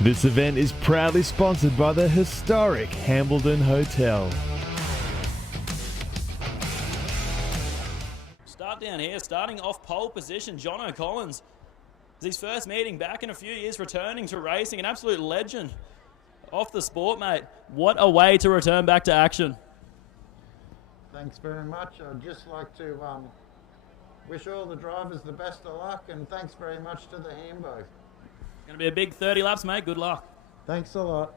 This event is proudly sponsored by the historic Hambledon Hotel. Start down here, starting off pole position, Jono Collins. It's his first meeting back in a few years, returning to racing, an absolute legend off the sport, mate. What a way to return back to action. Thanks very much. I'd just like to wish all the drivers the best of luck, and thanks very much to the HAMBO. Going to be a big 30 laps, mate. Good luck. Thanks a lot.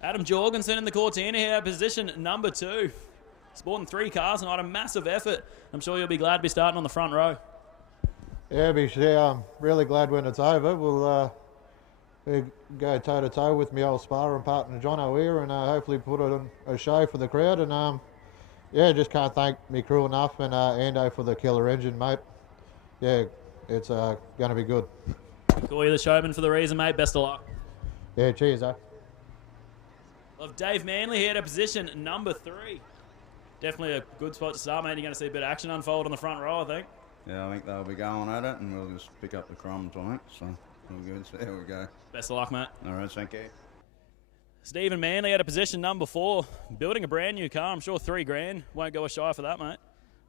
Adam Jorgensen in the Cortina here, position number 2. Sporting 3 cars tonight, a massive effort. I'm sure you'll be glad to be starting on the front row. Yeah, I'm really glad when it's over. We'll go toe-to-toe with my old sparring partner Jono here, and hopefully put on a show for the crowd. And yeah, just can't thank me crew enough, and Ando for the killer engine, mate. Yeah, it's going to be good. Call you the showman for the reason, mate. Best of luck. Yeah, cheers, Of Dave Manley here to position number 3. Definitely a good spot to start, mate. You're going to see a bit of action unfold on the front row, I think. Yeah, I think they'll be going at it, and we'll just pick up the crumbs on it. So, all good. So there we go. Best of luck, mate. All right, thank you. Stephen Manley at a position number 4, building a brand new car. I'm sure $3,000 won't go a shy for that, mate.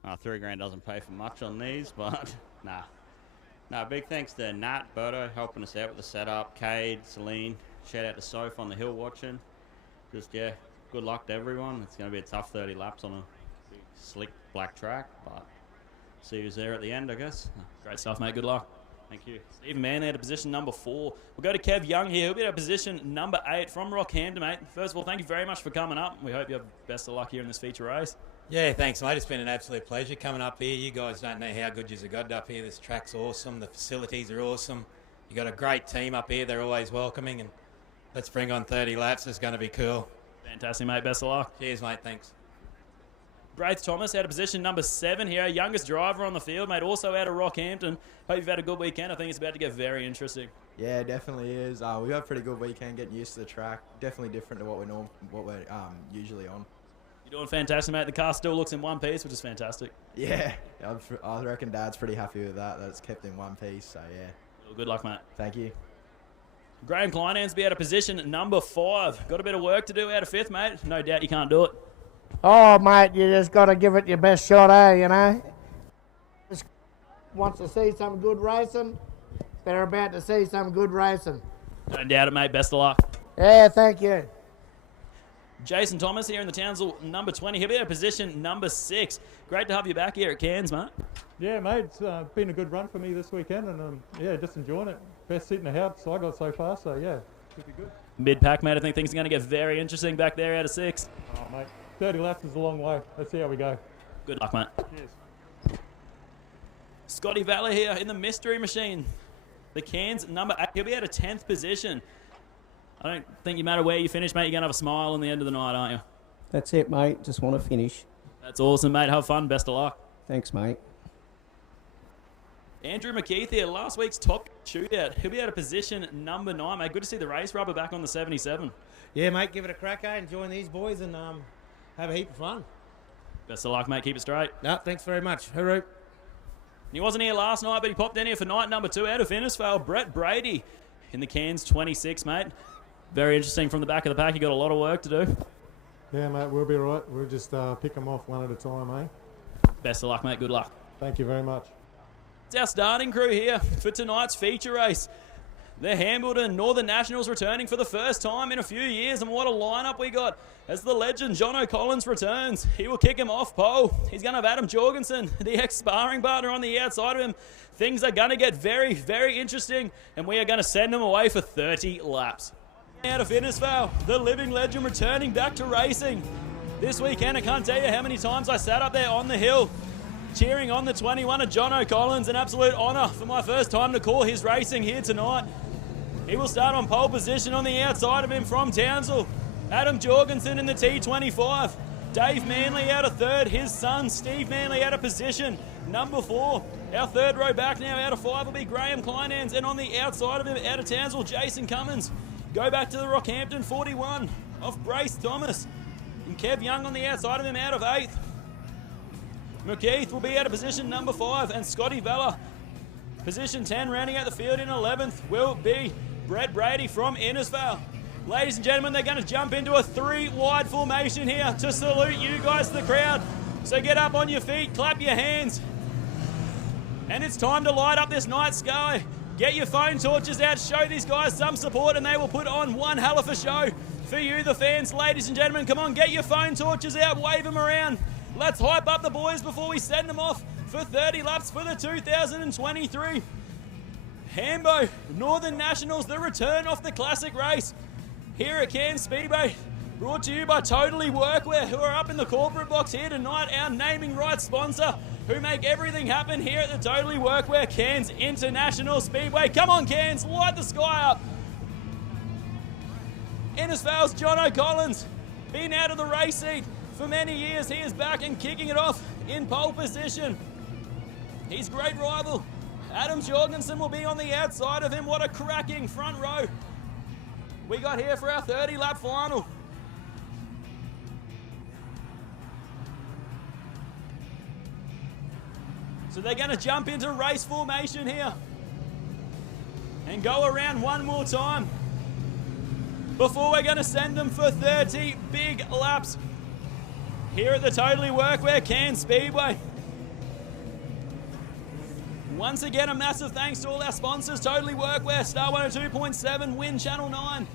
$3,000 doesn't pay for much on these, but nah. No, big thanks to Nat, Berto, helping us out with the setup, Cade, Celine, shout out to Soph on the hill watching. Just, yeah, good luck to everyone. It's going to be a tough 30 laps on a big, slick black track, but see who's there at the end, I guess. Great stuff, mate. Good luck. Thank you. Stephen Manley at a position number 4. We'll go to Kev Young here. He'll be at a position number 8 from Rockhampton, mate. First of all, thank you very much for coming up. We hope you have best of luck here in this feature race. Yeah, thanks, mate. It's been an absolute pleasure coming up here. You guys don't know how good you've got up here. This track's awesome. The facilities are awesome. You got a great team up here. They're always welcoming. And let's bring on 30 laps. It's going to be cool. Fantastic, mate. Best of luck. Cheers, mate. Thanks. Braith Thomas out of position number 7 here. Youngest driver on the field, mate. Also out of Rockhampton. Hope you've had a good weekend. I think it's about to get very interesting. Yeah, it definitely is. We've had a pretty good weekend getting used to the track. Definitely different to what we're usually on. You're doing fantastic, mate. The car still looks in one piece, which is fantastic. Yeah, I reckon Dad's pretty happy with that it's kept in one piece, so yeah. Well, good luck, mate. Thank you. Graham Kleinhansby out of position number 5. Got a bit of work to do out of 5th, mate. No doubt you can't do it. Oh, mate, you just got to give it your best shot, you know? Just wants to see some good racing. They're about to see some good racing. Don't doubt it, mate. Best of luck. Yeah, thank you. Jason Thomas here in the Townsville number 20. He'll be at position number 6. Great to have you back here at Cairns, mate. Yeah, mate, it's been a good run for me this weekend, and yeah, just enjoying it. Best seat in the house I got so far, so yeah, should be good. Mid-pack, mate, I think things are going to get very interesting back there out of 6. Oh, mate, 30 laps is a long way. Let's see how we go. Good luck, mate. Cheers. Scotty Valley here in the Mystery Machine. The Cairns number 8. He'll be at a 10th position. I don't think no matter where you finish, mate, you're going to have a smile on the end of the night, aren't you? That's it, mate. Just want to finish. That's awesome, mate. Have fun. Best of luck. Thanks, mate. Andrew McKeith here, last week's top shootout. He'll be at a position number 9, mate. Good to see the race rubber back on the 77. Yeah, mate, give it a crack, and join these boys and have a heap of fun. Best of luck, mate. Keep it straight. No, thanks very much. Hooroo. He wasn't here last night, but he popped in here for night number 2 out of Innisfail. Brett Brady in the Cairns 26, mate. Very interesting from the back of the pack. You got a lot of work to do. Yeah, mate, we'll be all right. We'll just pick them off one at a time, eh? Best of luck, mate. Good luck. Thank you very much. It's our starting crew here for tonight's feature race. The Hambledon Northern Nationals returning for the first time in a few years, and what a lineup we got as the legend Jono Collins returns. He will kick him off pole. He's going to have Adam Jorgensen, the ex-sparring partner, on the outside of him. Things are going to get very, very interesting, and we are going to send them away for 30 laps. Out of Innisfail, the living legend returning back to racing. This weekend, I can't tell you how many times I sat up there on the hill cheering on the 21 of Jono Collins. An absolute honour for my first time to call his racing here tonight. He will start on pole position on the outside of him from Townsville. Adam Jorgensen in the T25. Dave Manley out of 3rd. His son, Steve Manley, out of position number 4. Our 3rd row back now out of 5 will be Graham Kleinhans. And on the outside of him, out of Townsville, Jason Cummins. Go back to the Rockhampton 41 of Braith Thomas. And Kev Young on the outside of him out of 8th. McKeith will be out of position number 5. And Scotty Vella, position 10, rounding out the field in 11th, will be Brett Brady from Innisfail. Ladies and gentlemen, they're going to jump into a 3-wide formation here to salute you guys, the crowd. So get up on your feet, clap your hands. And it's time to light up this night sky. Get your phone torches out, show these guys some support, and they will put on one hell of a show for you, the fans. Ladies and gentlemen, come on, get your phone torches out, wave them around. Let's hype up the boys before we send them off for 30 laps for the 2023 HAMBO Northern Nationals, the return of the classic race here at Cairns Speedway. Brought to you by Totally Workwear, who are up in the corporate box here tonight, our naming rights sponsor, who make everything happen here at the Totally Workwear Cairns International Speedway. Come on, Cairns, light the sky up. Innisfail's Jono Collins, been out of the race seat for many years. He is back and kicking it off in pole position. His great rival, Adam Jorgensen, will be on the outside of him. What a cracking front row we got here for our 30-lap final. So they're going to jump into race formation here and go around one more time before we're going to send them for 30 big laps here at the Totally Workwear Cairns Speedway. Once again, a massive thanks to all our sponsors: Totally Workwear, Star 102.7, Win Channel 9,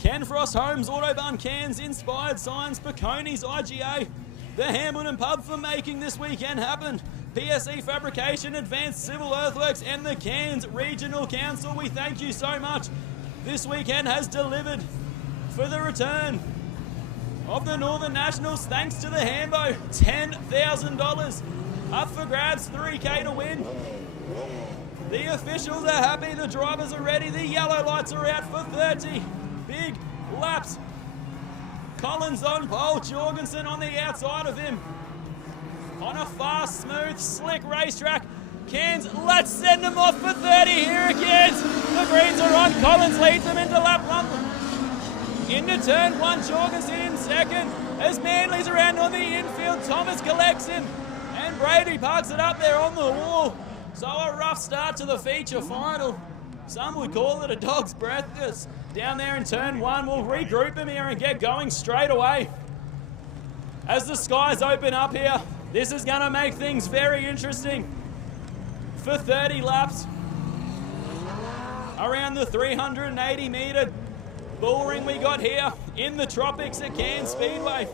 Ken Frost Homes, Autobahn Cairns, Inspired Science, Peconi's IGA, the Hambleton Pub for making this weekend happen, PSE Fabrication, Advanced Civil Earthworks, and the Cairns Regional Council. We thank you so much. This weekend has delivered for the return of the Northern Nationals, thanks to the HAMBO. $10,000 up for grabs, $3K to win. The officials are happy, the drivers are ready, the yellow lights are out for 30 big laps. Collins on pole, Jorgensen on the outside of him. On a fast, smooth, slick racetrack. Cairns, let's send them off for 30 here again. The greens are on, Collins leads them into lap 1. Into turn 1, Jorgensen in second. As Manley's around on the infield, Thomas collects him. And Brady parks it up there on the wall. So a rough start to the feature final. Some would call it a dog's breakfast. Down there in turn 1, we'll regroup them here and get going straight away. As the skies open up here, this is going to make things very interesting for 30 laps around the 380-metre bull ring we got here in the tropics at Cairns Speedway.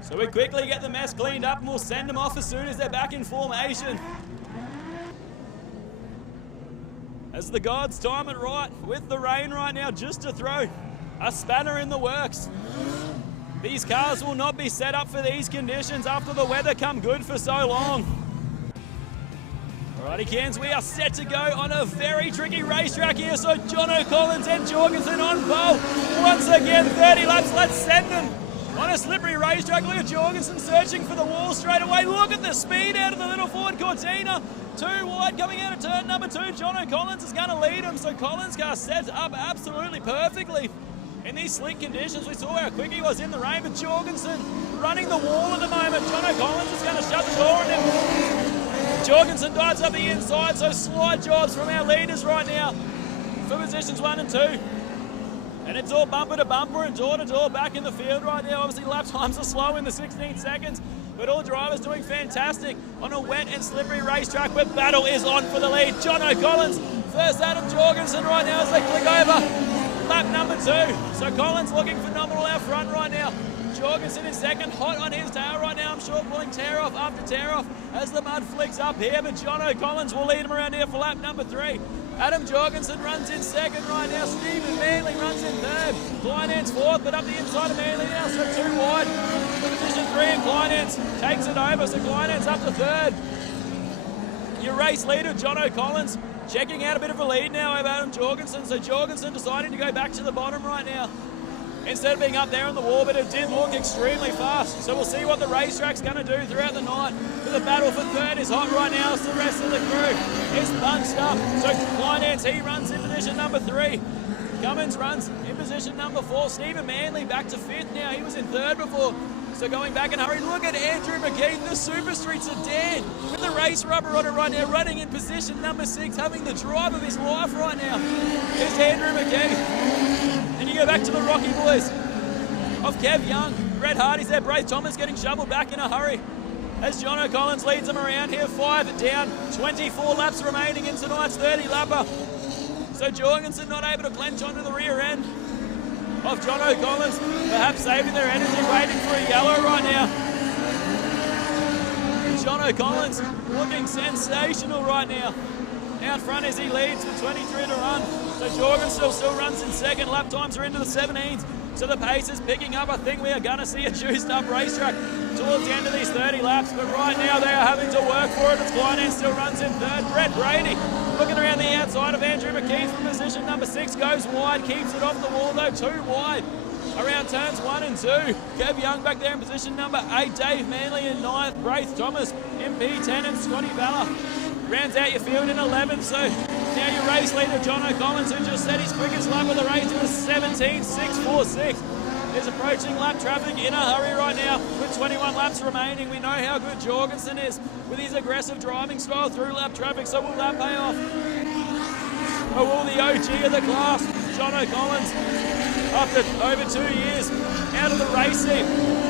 So we quickly get the mess cleaned up and we'll send them off as soon as they're back in formation. As the gods time it right with the rain right now just to throw a spanner in the works. These cars will not be set up for these conditions after the weather come good for so long. Alrighty, Cairns, we are set to go on a very tricky racetrack here. So Jono Collins and Jorgensen on pole. Once again, 30 laps, let's send them on a slippery racetrack. Look at Jorgensen searching for the wall straight away. Look at the speed out of the little Ford Cortina. 2 wide coming out of turn number 2. Jono Collins is going to lead him. So Collins' car sets up absolutely perfectly in these slick conditions. We saw how quick he was in the rain, but Jorgensen running the wall at the moment. Jono Collins is going to shut the door on him. Jorgensen dives up the inside, so slide jobs from our leaders right now for positions 1 and 2. And it's all bumper to bumper and door to door back in the field right now. Obviously lap times are slow in the 16 seconds, but all drivers doing fantastic on a wet and slippery racetrack where battle is on for the lead. Jono Collins, first Adam Jorgensen right now as they click over lap number 2. So Collins looking phenomenal out front right now. Jorgensen in second, hot on his tail right now. I'm sure pulling tear off after tear off as the mud flicks up here, but Jono Collins will lead him around here for lap number 3. Adam Jorgensen runs in second right now. Stephen Manley runs in third. Kleinans fourth, but up the inside of Manley now, so 2 wide. Position 3 and Kleinans takes it over, so Kleinans up to third. Your race leader, Jono Collins, checking out a bit of a lead now over Adam Jorgensen. So Jorgensen deciding to go back to the bottom right now instead of being up there on the wall, but it did look extremely fast. So we'll see what the racetrack's going to do throughout the night. But the battle for third is hot right now, as the rest of the crew is bunched up. So Kleinans, he runs in position number 3. Cummins runs in position number 4. Stephen Manley back to 5th now. He was in 3rd before. So going back and hurry, look at Andrew McKeith, the Super Street Sedan, with the race rubber on it right now, running in position number 6, having the drive of his life right now. Here's Andrew McKeith. And you go back to the Rocky Boys of Kev Young. Red Hardy's there, Braith Thomas getting shoveled back in a hurry as John O'Collins leads them around here. 5 down, 24 laps remaining in tonight's 30-lapper. So Jorgensen not able to clench onto the rear end of John O'Collins, perhaps saving their energy, waiting for a yellow right now. John O'Collins looking sensational right now. Out front as he leads with 23 to run. So Jorgensen still runs in second. Lap times are into the 17s. So the pace is picking up. I think we are going to see a juiced up racetrack towards the end of these 30 laps. But right now they are having to work for it. It's Kleinand still runs in third. Brett Brady looking around the outside of Andrew McKeith from position number 6. Goes wide, keeps it off the wall though. 2 wide around turns 1 and 2. Kev Young back there in position number 8. Dave Manley in 9th. Braith Thomas in P10 and Scotty Balla rounds out your field in 11th. So now your race leader, John O'Collins, who just set his quickest lap of the race, was 17.646. Is approaching lap traffic in a hurry right now with 21 laps remaining. We know how good Jorgensen is with his aggressive driving style through lap traffic, so will that pay off? Or will the OG of the class, John O'Collins, after over 2 years out of the race scene,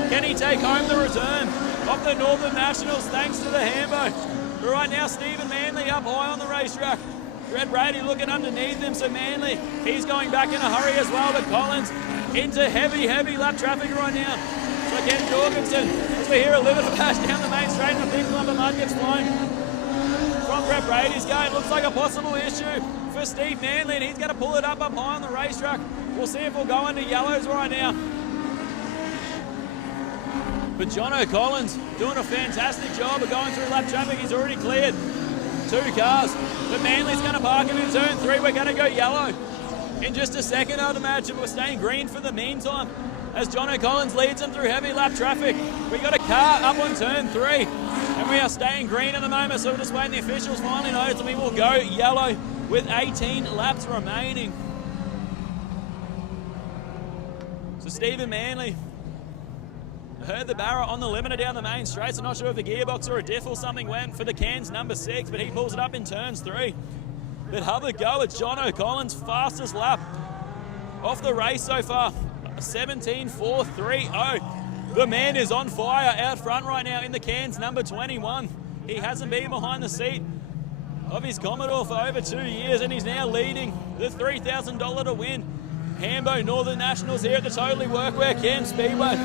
can he take home the return of the Northern Nationals thanks to the HAMBO? But right now, Stephen Manley up high on the racetrack. Brett Brady looking underneath him, so Manley, he's going back in a hurry as well, but Collins into heavy lap traffic right now. So again, Jorgensen, as we hear a little bit of bash down the main straight, and a big lump of mud gets flown from Brett Brady's gate. Looks like a possible issue for Steve Manley, and he's going to pull it up high on the racetrack. We'll see if we'll go into yellows right now. But John O'Collins doing a fantastic job of going through lap traffic. He's already cleared 2 cars, but Manley's going to park him in turn 3. We're going to go yellow in just a second, I'd imagine. We're staying green for the meantime as John O'Collins leads them through heavy lap traffic. We got a car up on turn 3, and we are staying green at the moment, so we're just waiting the officials finally notice, and we will go yellow with 18 laps remaining. So Stephen Manley heard the barra on the limiter down the main straight, so not sure if the gearbox or a diff or something went for the Cairns number 6, but he pulls it up in turns 3. But have a go at John O'Collins' fastest lap off the race so far, 17.430. The man is on fire out front right now in the Cairns number 21. He hasn't been behind the seat of his Commodore for over 2 years, and he's now leading the $3,000 to win HAMBO Northern Nationals here at the Totally Workwear Cairns Speedway.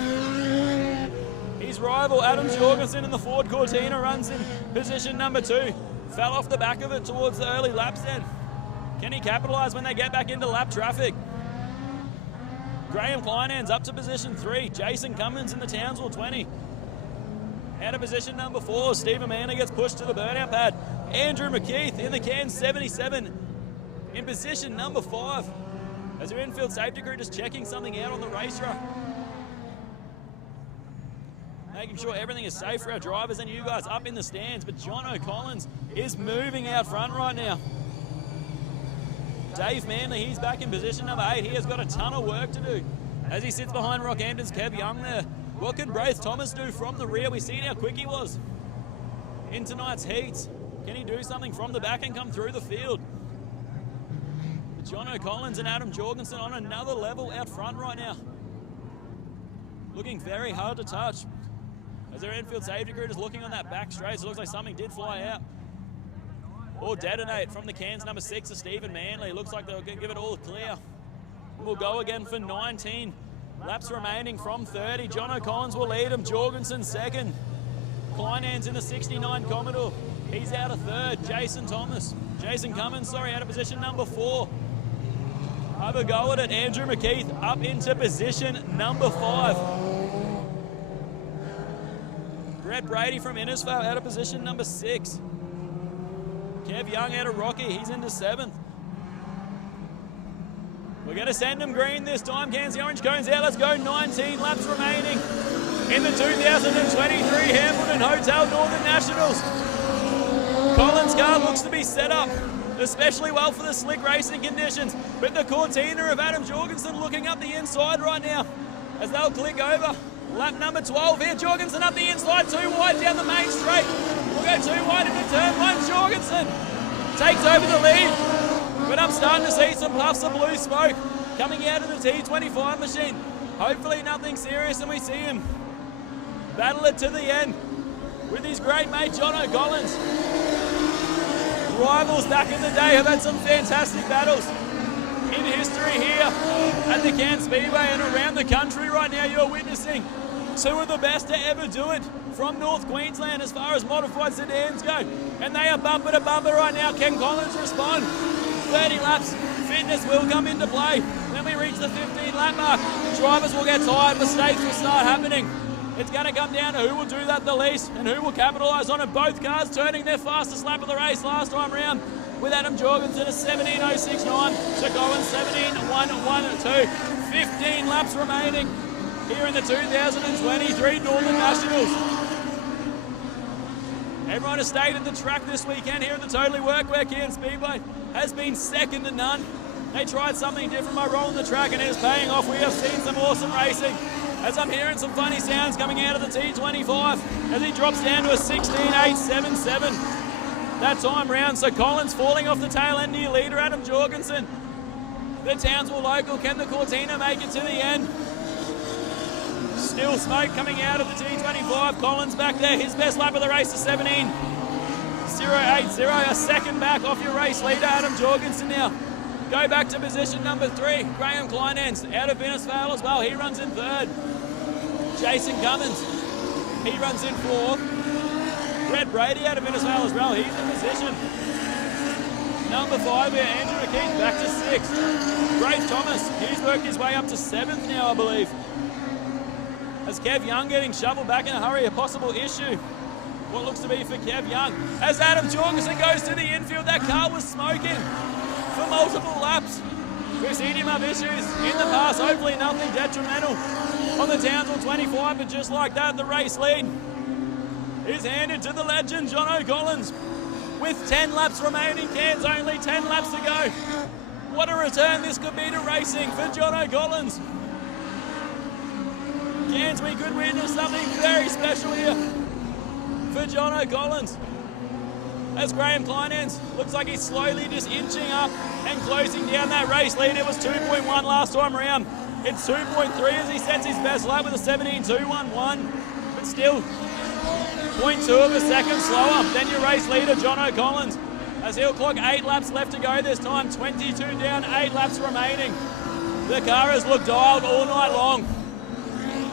His rival Adam Jorgensen in the Ford Cortina runs in position number 2. Fell off the back of it towards the early laps then. Can he capitalise when they get back into lap traffic? Graham Kleinand's up to position 3. Jason Cummins in the Townsville 20. Out of position number 4, Stephen Manley gets pushed to the burnout pad. Andrew McKeith in the Cairns 77 in position number 5. As their infield safety crew just checking something out on the racetrack. Making sure everything is safe for our drivers and you guys up in the stands. But John O'Collins is moving out front right now. Dave Manley, he's back in position number 8. He has got a ton of work to do as he sits behind Rockhampton's Kev Young there. What can Braith Thomas do from the rear? We've seen how quick he was in tonight's heats. Can he do something from the back and come through the field? But John O'Collins and Adam Jorgensen on another level out front right now. Looking very hard to touch. As their infield safety crew is looking on that back straight, so it looks like something did fly out or detonate from the Cairns number 6 of Stephen Manley. Looks like they'll give it all clear. We'll go again for 19 laps remaining from 30. John O'Collins will lead him. Jorgensen second. Kleinand's in the 69 Commodore. He's out of third. Jason Cummins, out of position number 4. Have a go at it. Andrew McKeith up into position number 5. Brett Brady from Innisfail out of position number 6. Kev Young out of Rocky, he's into 7th. We're going to send him green this time. Cairns, the orange cone's out. Let's go. 19 laps remaining in the 2023 Hambleton Hotel Northern Nationals. Collins' car looks to be set up especially well for the slick racing conditions. But the Cortina of Adam Jorgensen looking up the inside right now as they'll click over Lap number 12 here. Jorgensen up the inside, too wide down the main straight. We'll go too wide into turn one. Jorgensen takes over the lead. But I'm starting to see some puffs of blue smoke coming out of the T25 machine. Hopefully nothing serious, and we see him battle it to the end with his great mate Jono Collins. Rivals back in the day have had some fantastic battles in history here at the Cairns Speedway and around the country. Right now you're witnessing two of the best to ever do it from North Queensland as far as modified sedans go, and they are bumper to bumper right now. Can Collins respond? 30 laps, fitness will come into play. When we reach the 15 lap mark, drivers will get tired, mistakes will start happening. It's going to come down to who will do that the least and who will capitalise on it. Both cars turning their fastest lap of the race last time round, with Adam Jorgensen a 17.069, so Collins 17.112. 15 laps remaining here in the 2023 Northern Nationals. Everyone has stayed at the track this weekend here at the Totally Workwear Cairns Speedway has been second to none. They tried something different by rolling the track, and it is paying off. We have seen some awesome racing, as I'm hearing some funny sounds coming out of the T25 as he drops down to a 16.877 that time round. So Collins falling off the tail end of your leader, Adam Jorgensen. The Townsville local, can the Cortina make it to the end? Still smoke coming out of the T25. Collins back there, his best lap of the race is 17.080, a second back off your race leader, Adam Jorgensen now. Go back to position number 3, Graham Kleinans out of Innisfail as well, he runs in 3rd. Jason Cummins, he runs in 4th. Brett Brady out of Innisfail as well, he's in position. Number 5 here, Andrew McKeith back to 6th. Grace Thomas, he's worked his way up to 7th now, I believe. As Kev Young getting shoveled back in a hurry, a possible issue. What looks to be for Kev Young. As Adam Jorgensen goes to the infield, that car was smoking for multiple laps. We've seen him have issues in the past, hopefully nothing detrimental on the Townsville 25, but just like that, the race lead is handed to the legend, Jono Collins. With 10 laps remaining, Cairns only 10 laps to go. What a return this could be to racing for Jono Collins. Cairns, we could witness something very special here for Jono Collins. As Graham Kleinans looks like he's slowly just inching up and closing down that race lead. It was 2.1 last time around. It's 2.3 as he sets his best lap with a 17.211, but still 0.2 of a second slower than your race leader, Jono Collins, as he'll clock 8 laps left to go this time. 22 down, 8 laps remaining. The car has looked dialed all night long.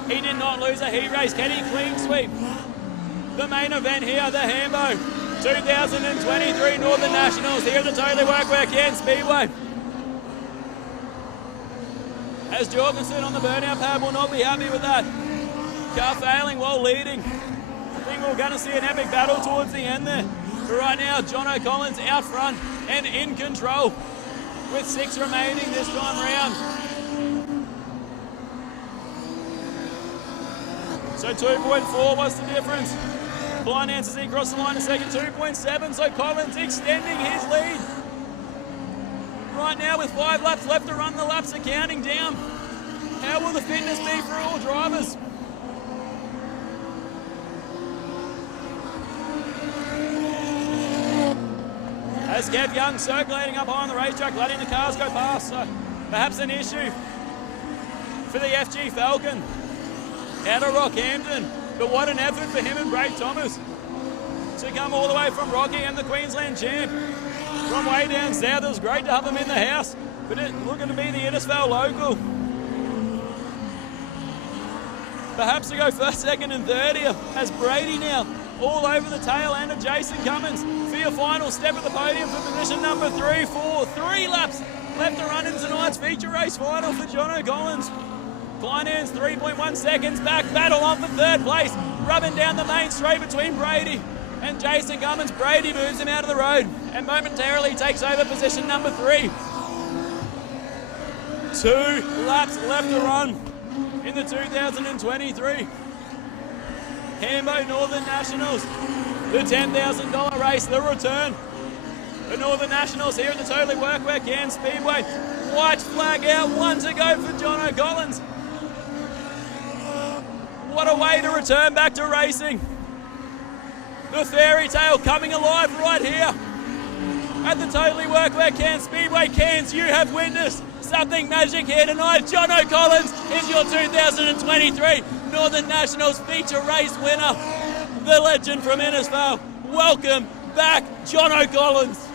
He did not lose a heat race. Can he clean sweep the main event here, the HAMBO 2023 Northern Nationals here at the Totally Workwear Cairns Speedway? As Jorgensen on the burnout pad will not be happy with that. Car failing while leading. I think we're going to see an epic battle towards the end there. But right now, Jono Collins out front and in control with 6 remaining this time round. So 2.4 was the difference. Kleinans as he crossed the line a second, 2.7, so Collins extending his lead. Right now with 5 laps left to run, the laps are counting down. How will the fitness be for all drivers? As Kev Young circulating up high on the racetrack, letting the cars go past, so perhaps an issue for the FG Falcon out of Rockhampton. But what an effort for him and Brake Thomas to come all the way from Rocky and the Queensland champ from way down south. It was great to have him in the house, but it looking to be the Innisfail local. Perhaps to go first, second and third here as Brady now all over the tail end of Jason Cummins for your final step at the podium for position number 3, 4. 3 laps left to run in tonight's feature race final for Jono Collins. Kleinans 3.1 seconds back, battle on for 3rd place, rubbing down the main straight between Brady and Jason Cummins. Brady moves him out of the road and momentarily takes over position number 3. 2 laps left to run in the 2023 HAMBO Northern Nationals. The $10,000 race, the return. The Northern Nationals here at the Totally Workwear Cairns Speedway. White flag out, 1 to go for Jono Collins. What a way to return back to racing. The fairy tale coming alive right here at the TWW Cairns Speedway. Cairns, you have witnessed something magic here tonight. Jono Collins is your 2023 Northern Nationals feature race winner. The legend from Innisfail. Welcome back, Jono Collins.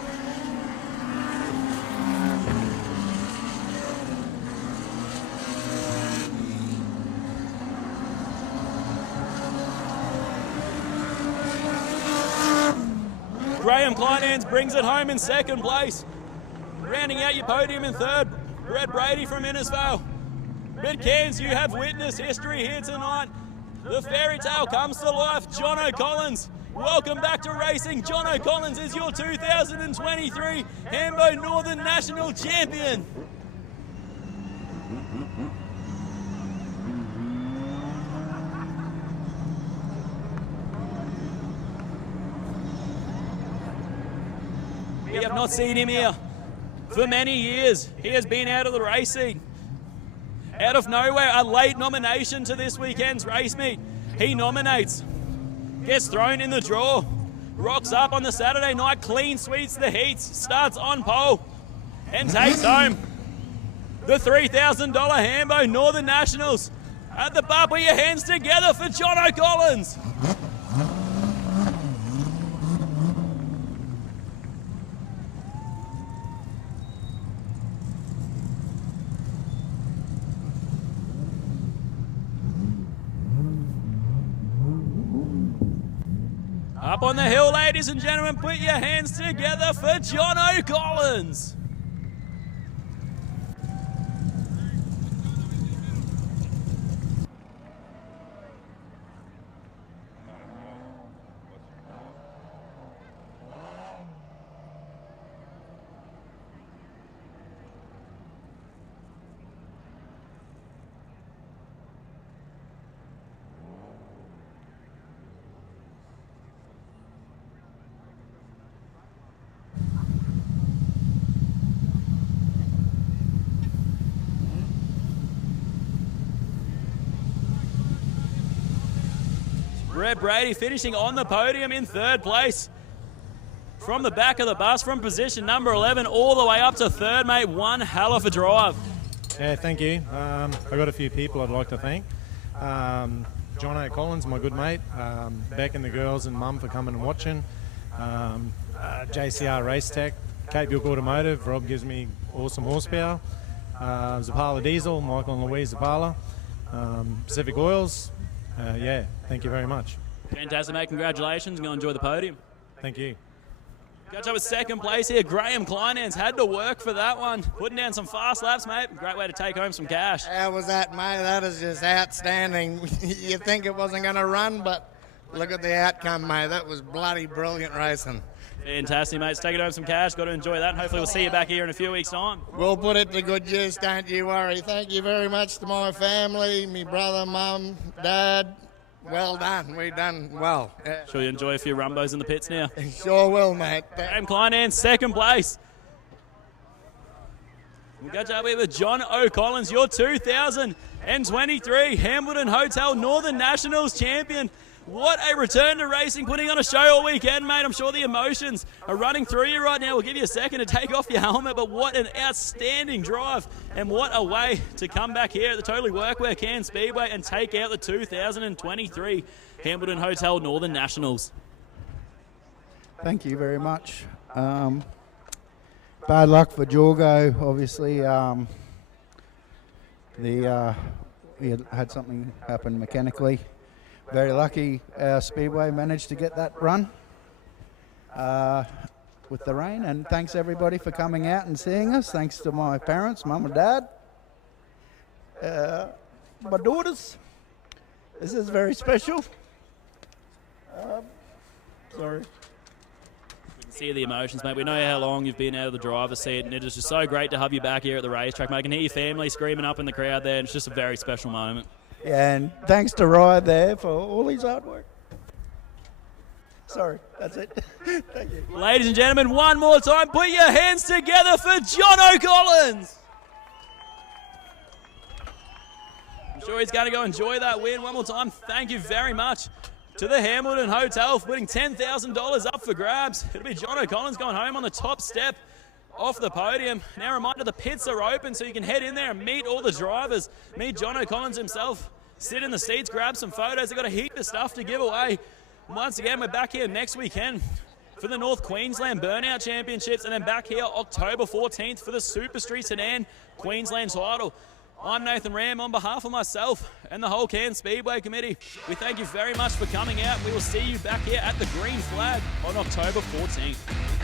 Graham Kleinans brings it home in second place. Rounding out your podium in third, Brett Brady from Innisfail. But Cairns, you have witnessed history here tonight. The fairy tale comes to life. Jono Collins, welcome back to racing. Jono Collins is your 2023 HAMBO Northern National Champion. We have not seen him here for many years. He has been out of the racing. Out of nowhere, a late nomination to this weekend's race meet. He nominates, gets thrown in the draw, rocks up on the Saturday night, clean sweeps the heats, starts on pole, and takes home the $3,000 HAMBO Northern Nationals. At the bar, put your hands together for Jono Collins. Up on the hill, ladies and gentlemen, put your hands together for Jono Collins. Brett Brady finishing on the podium in third place. From the back of the bus, from position number 11 all the way up to third, mate. One hell of a drive. Yeah, thank you. I've got a few people I'd like to thank. Jono Collins, my good mate. Beck and the girls and Mum for coming and watching. JCR Race Tech, Cape York Automotive. Rob gives me awesome horsepower. Zapala Diesel, Michael and Louise Zapala. Pacific Oils. Yeah, thank you very much. Fantastic, mate. Congratulations. Go enjoy the podium. Thank you. Catch up with second place here. Graham Kleinans had to work for that one. Putting down some fast laps, mate. Great way to take home some cash. How was that, mate? That is just outstanding. You think it wasn't going to run, but look at the outcome, mate. That was bloody brilliant racing. Fantastic, mate. It's taking home some cash. Got to enjoy that. And hopefully we'll see you back here in a few weeks' time. We'll put it to good use, don't you worry. Thank you very much to my family, me brother, mum, dad. Well done. We've done well. Sure you enjoy a few Rumbos in the pits now. Sure will, mate. Graham Kleinans, second place. We'll catch up here with John O'Collins, your 2023 Hambleton Hotel Northern Nationals champion. What a return to racing, putting on a show all weekend, mate. I'm sure the emotions are running through you right now. We'll give you a second to take off your helmet, but what an outstanding drive, and what a way to come back here at the Totally Workwear Cairns Speedway and take out the 2023 Hambleton Hotel Northern Nationals. Thank you very much. Bad luck for Jorgo, obviously. He had something happen mechanically. Very lucky our Speedway managed to get that run with the rain, and thanks everybody for coming out and seeing us. Thanks to my parents, mum and dad, my daughters. This is very special. Sorry. See the emotions, mate. We know how long you've been out of the driver's seat, and it is just so great to have you back here at the racetrack, mate. I can hear your family screaming up in the crowd there, and it's just a very special moment. Yeah, and thanks to Ryan there for all his hard work. Sorry, that's it. Thank you. Ladies and gentlemen, one more time, put your hands together for John O'Collins. I'm Sure, he's going to go enjoy that win one more time. Thank you very much to the Hamilton Hotel for winning $10,000 up for grabs. It'll be Jono Collins going home on the top step off the podium. Now, a reminder, the pits are open, so you can head in there and meet all the drivers. Meet Jono Collins himself. Sit in the seats, grab some photos. They've got a heap of stuff to give away. Once again, we're back here next weekend for the North Queensland Burnout Championships, and then back here October 14th for the Super Street Sedan Queensland title. I'm Nathan Ramm on behalf of myself and the whole Cairns Speedway Committee. We thank you very much for coming out. We will see you back here at the Green Flag on October 14th.